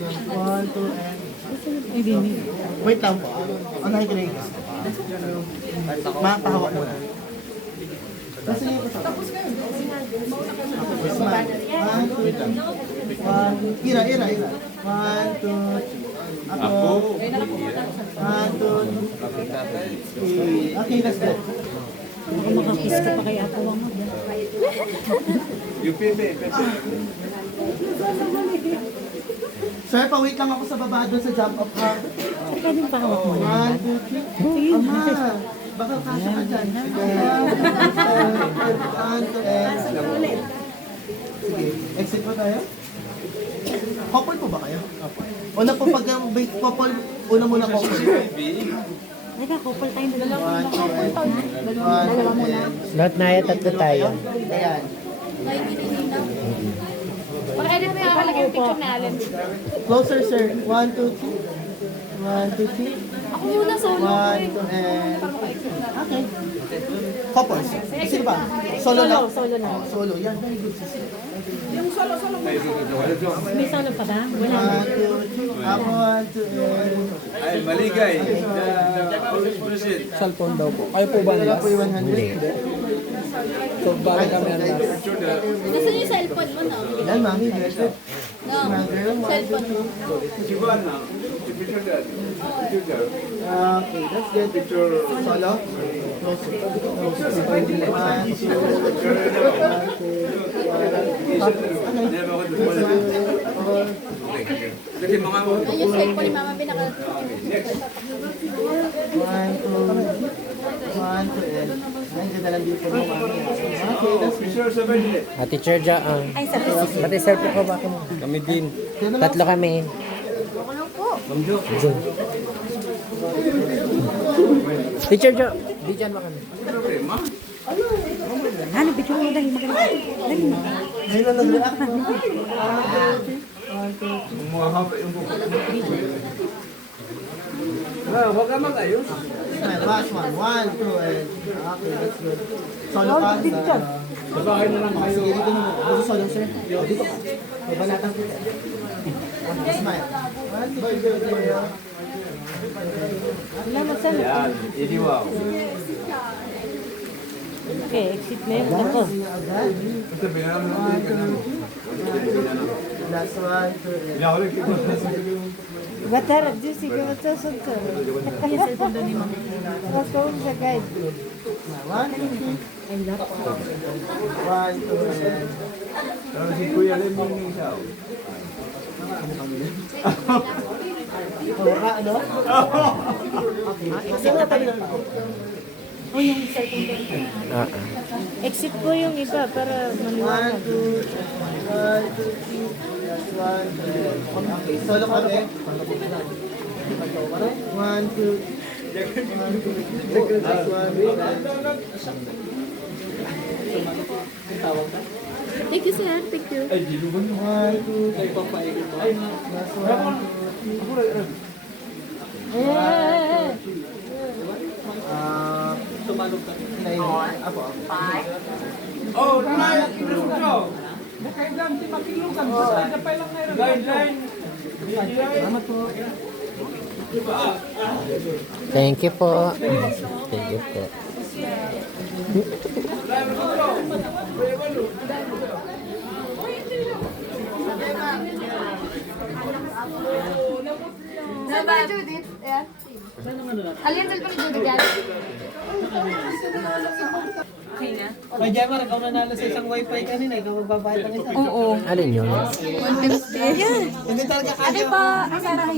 1, 2, and... Wait lang po. Nakikinig. Mapahawak mo na. Kasi niyo po sa... Tapos kayo. Smile. 1, 2, 1. Ira. 1, 2, 3. Ako. 1, 2, 3. Okay, let's go. Baka makakiss ka pa kay ako lang mo. Sir, pa-wait lang ako sa baba doon sa jump up ha. Pwedeng pahawak mo na. 1, 2, 3. Ama, baka kasya ka dyan. Sige. 1, 2, 3. Sige, exit po tayo. Couple po ba kayo? Una po pag wait, couple, una muna couple. Teka, couple tayo. 1, 2, 1, Lahat na tatlo tayo. Ayan. Pag-edit mo yung nakalagay yung picture na Allen. Closer, sir. 1, 2, 3. 1, 2, 3. Ako muna solo. 1, 2, and... Okay. Couples. Sino ba? Solo lang? Solo na. Solo. Yan, very good. Sis. May solo pa ba? Wala na. 1, 2, 3. Ako, 1, 2, and... Ay, maligay. Police President. Cellphone daw po. Kayo po ba Wala nila? po yung 100. So, balik kami ang last. Nasaan yung cellphone mo, no? Yan, mami. No. Cellphone mo. Giovanna. Picture that. Picture that. Okay, that's good. Picture. Solo? Closer. Closer. 1, 2, 1, 2, 1. Never ako doon. Kasi mga mo. Ayun yung cellphone ni Mama pinaka... 1, 2, 1, 2, and... Ay, ganda lang dito mo, mami. Okay, that's good. Picture sa Benjamin. Teacher Ja. Ay, sabi ko. Pati selfie ko ba? Kami din. Tatlo kami. Jun. Teacher Jo. Di dyan ba kami? Ano, picture mo dahil magaling. Dali mo. Ngayon lang nag-react. 1, 2, 3. Mahaba yung buko. Huwag ka mag-ayos. Last one. 1, 2, and... Okay, that's good. Solo ka sa... Babahay na lang kayo. Sige, dito na. Gusto solo, sir? Dito ka. May banatang kita. Smile. 1, 2, 3. Wala na saan. Yan, iniwaw. Okay, exit na yun. Ako. Kasi binaram lang din ka na. Last one, 2, and... Hindi ako rin kiko. Batara, juicy ka ba ito? Yung cellphone doon ni Mama. Ako sa guide. 1, 2, 3. Ay, lap. 1, 2, and... Pero si Kuya Lim yung isa. Oh, ano? Okay. Exit na tayo. Oh, yung cellphone doon. Exit po yung iba para 1, 2, 1, 2, 3. maliwanag. Last one, 2, and... Okay, solo ka ulit. 1, 2, 1, 2, last one, Thank you, sir. Thank you. 1, 2, last one, 2, 3. Tumalog ka. Apo. Oh, right! Guideline! Salamat po. Thank you po. Thank you po. Diba, Judith? Ayan. Alin cellphone ni Judith yan? Kaya Gemma, ikaw nanalo sa isang wifi kanina. Ikaw magbabayad ng isa. Oo. Alin yun? 150. Ayan. Hindi talaga kaya. Ano ba? Salamat.